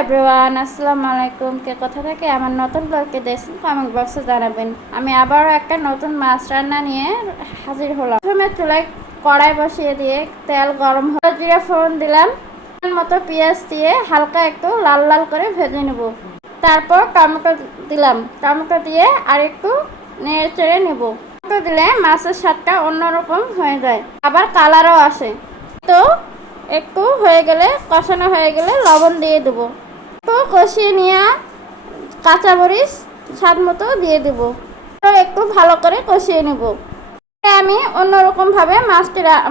Everyone, আসসালামু আলাইকুম। কে কোথা থেকে আমার নতুন ব্লগকে দেখছেন কমেন্ট বক্সে জানাবেন। আমি আবারও একটা নতুন মাছ রান্না নিয়ে হাজির হলাম। প্রথমে চুলায় কড়াই বসিয়ে দিয়ে তেল গরম হলে জিরা ফোড়ন দিলাম, মতো পেঁয়াজ দিয়ে হালকা একটু লাল লাল করে ভেজে নেব। তারপর টমেটো দিলাম, টমেটো দিয়ে আর একটু নেড়ে চেড়ে নেব। টমেটো দিলে মাছের স্বাদটা অন্যরকম হয়ে যায়, আবার কালারও আসে। তো একটু হয়ে গেলে, কষানো হয়ে গেলে লবণ দিয়ে দেবো। একটু কষিয়ে নিয়ে কাঁচামরিচ স্বাদ মতো দিয়ে দেবো। একটু ভালো করে কষিয়ে নেব। আমি অন্যরকমভাবে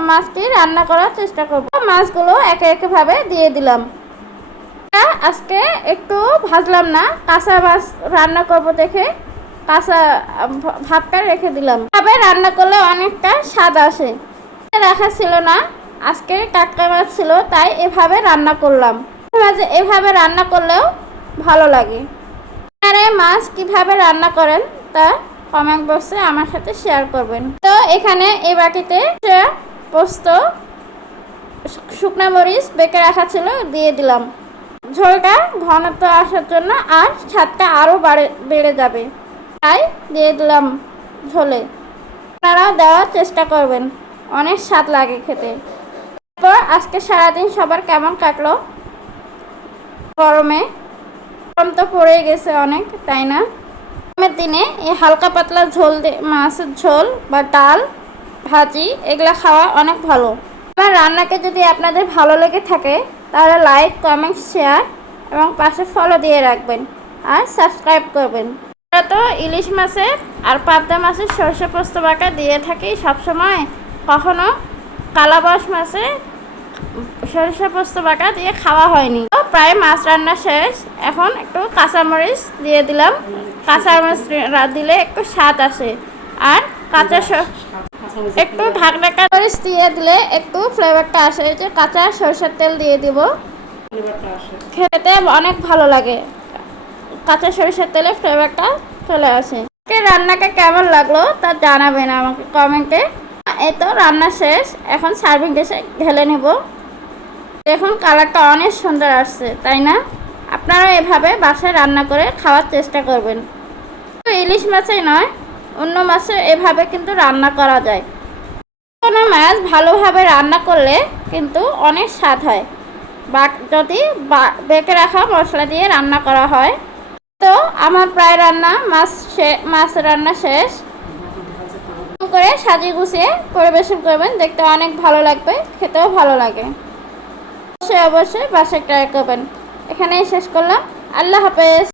মাছটি রান্না করার চেষ্টা করব। মাছগুলো একে একেভাবে দিয়ে দিলাম। আজকে একটু ভাজলাম না, কাঁচা মাছ রান্না করব দেখে কাঁচা ভাবটা রেখে দিলাম। ভাবে রান্না করলে অনেকটা স্বাদ আসে। রাখা ছিল না, আজকে টাটকা মাছ ছিল, তাই এভাবে রান্না করলাম। মাঝে এভাবে রান্না করলেও ভালো লাগে। আপনারা মাছ কিভাবে রান্না করেন তা কমেন্ট বক্সে আমার সাথে শেয়ার করবেন। তো এখানে এই বাটিতে পোস্ত, শুকনো মরিচ বেটে রাখা ছিল দিয়ে দিলাম। ঝোলটা ঘনত্ব আসার জন্য আর স্বাদটা আরও বেড়ে যাবে, তাই দিয়ে দিলাম ঝোলে। আপনারাও দেওয়ার চেষ্টা করবেন, অনেক স্বাদ লাগে খেতে। তারপর আজকে সারাদিন সবার কেমন কাটলো? গরম তো পড়ে গেছে অনেক, তাই না? গরমের দিনে এই হালকা পাতলা ঝোল মাছের ঝোল বা ডাল ভাজি এগুলা খাওয়া অনেক ভালো। আমার রান্নাকে যদি আপনাদের ভালো লেগে থাকে তাহলে লাইক, কমেন্ট, শেয়ার এবং পাশে ফলো দিয়ে রাখবেন আর সাবস্ক্রাইব করবেন। আমরা তো ইলিশ মাছের আর পাবদা মাছের সরষে পোস্ত বাটা দিয়ে থাকি সবসময়। কখনো কালাবাস মাছে সরিষা পোস্ত বাটা দিয়ে খাওয়া হয়নি। তো প্রায় মাছ রান্না শেষ। এখন একটু কাঁচামরিচ দিয়ে দিলাম। কাঁচামরিচ দিলে একটু স্বাদ আসে, আর একটু ঢাকনা মরিচ দিয়ে দিলে একটু ফ্লেভারটা আসে। যে কাঁচা সরষের তেল দিয়ে দিব, খেতে অনেক ভালো লাগে। কাঁচা সরিষার তেলে ফ্লেভারটা চলে আসে। রান্নাটা কেমন লাগলো তা জানাবেন আমাকে কমেন্টে। এই তো রান্না শেষ, এখন সার্ভিং ডিশে ঢেলে নেব। দেখুন কালারটা অনেক সুন্দর আসছে, তাই না? আপনারা এভাবে বাসায় রান্না করে খাওয়ার চেষ্টা করবেন। তো ইলিশ মাছই নয়, অন্য মাছে এভাবে কিন্তু রান্না করা যায়। কোনো মাছ ভালোভাবে রান্না করলে কিন্তু অনেক স্বাদ হয়, বা যদি বেটে রাখা মশলা দিয়ে রান্না করা হয়। তো আমার প্রায় রান্না মাছ রান্না শেষ। করে সাজিয়ে গুছিয়ে পরিবেশন করবেন, দেখতে অনেক ভালো লাগবে, খেতেও ভালো লাগে। অবশ্যই বাসায় ট্রাই করবেন। এখানেই শেষ করলাম। আল্লাহ হাফেজ।